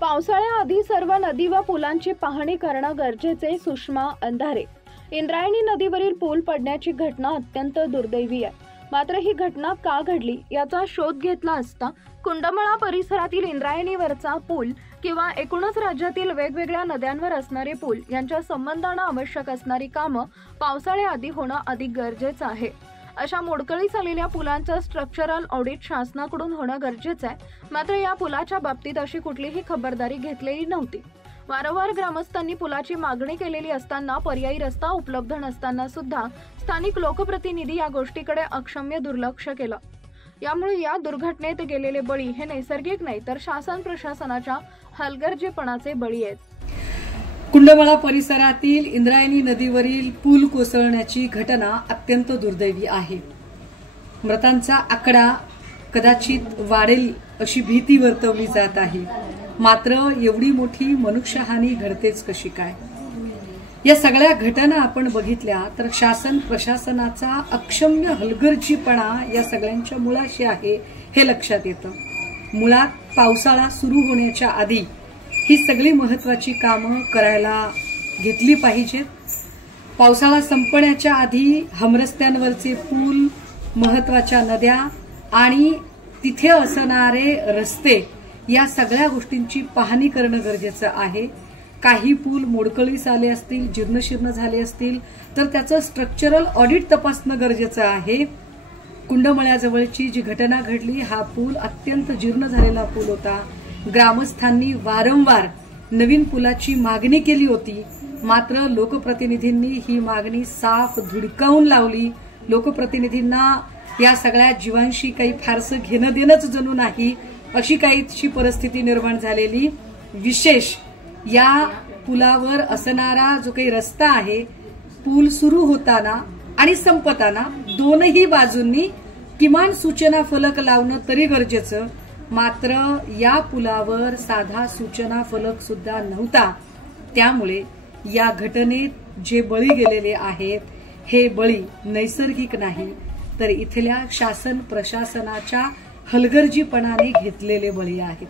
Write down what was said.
पावसाळ्याआधी सर्व नदी व पुलांची पाहणी करणं गरजेचे. सुषमा अंधारे. इंद्रायणी नदीवरील पूल पडण्याची घटना अत्यंत दुर्दैवी आहे. मात्र ही घटना का घडली याचा शोध घेतला असता कुंडमळा परिसरातील इंद्रायणीवरचा पूल किंवा एकूणच राज्यातील वेगवेगळ्या नद्यांवर असणारे पूल यांच्या संबंधाने आवश्यक असणारी कामं पावसाळ्याआधी होणं अधिक गरजेचं आहे. अशा मोडकळीस आलेल्या पुलांचं स्ट्रक्चरल ऑडिट शासनाकडून होणं गरजेचं आहे. मात्र या पुलाच्या बाबतीत अशी कुठलीही खबरदारी घेतलेली नव्हती. वारंवार ग्रामस्थांनी पुलाची मागणी केलेली असताना पर्यायी रस्ता उपलब्ध नसताना सुद्धा स्थानिक लोकप्रतिनिधी या गोष्टीकडे अक्षम्य दुर्लक्ष केलं. यामुळे या दुर्घटनेत गेलेले बळी हे नैसर्गिक नाही तर शासन प्रशासनाच्या हलगर्जीपणाचे बळी आहेत. कुंडमळा परिसरातील इंद्रायणी नदीवरील पूल कोसळण्याची घटना अत्यंत दुर्दैवी आहे. मृतांचा आकडा कदाचित वाढेल अशी भीती वर्तवली जात आहे. मात्र एवढी मोठी मनुष्यहानी घडतेच कशी काय? या सगळ्या घटना आपण बघितल्या तर शासन प्रशासनाचा अक्षम्य हलगर्जीपणा या सगळ्यांच्या मुळाशी आहे हे लक्षात येतं. मुळात पावसाळा सुरू होण्याच्या आधी ही सगळी महत्वाची कामं करायला घेतली पाहिजेत. पावसाळा संपण्याच्या आधी हमरस्त्यांवरचे पूल, महत्वाच्या नद्या आणि तिथे असणारे रस्ते या सगळ्या गोष्टींची पाहणी करणं गरजेचं आहे. काही पूल मोडकळीस आले असतील, जीर्णशीर्ण झाले असतील तर त्याचं स्ट्रक्चरल ऑडिट तपासणं गरजेचं आहे. कुंडमळ्याजवळची जी घटना घडली हा पूल अत्यंत जीर्ण झालेला पूल होता. ग्रामस्थांनी वारंवार नवीन पुलाची मागणी केली होती. मात्र लोकप्रतिनिधींनी ही मागणी साफ धुडकावून लावली. लोकप्रतिनिधींना या सगळ्या जीवांशी काही फारसं घेणं देणंच जणू नाही अशी काहीशी परिस्थिती निर्माण झालेली. विशेष या पुलावर असणारा जो काही रस्ता आहे, पूल सुरू होताना आणि संपताना दोनही बाजूंनी किमान सूचना फलक लावणं तरी गरजेचं. मात्र या पुलावर साधा सूचना फलक सुद्धा नव्हता. त्यामुळे या घटनेत जे बळी गेलेले आहेत हे बळी नैसर्गिक नाही तर इथल्या शासन प्रशासनाच्या हलगर्जीपणाने घेतलेले बळी आहेत.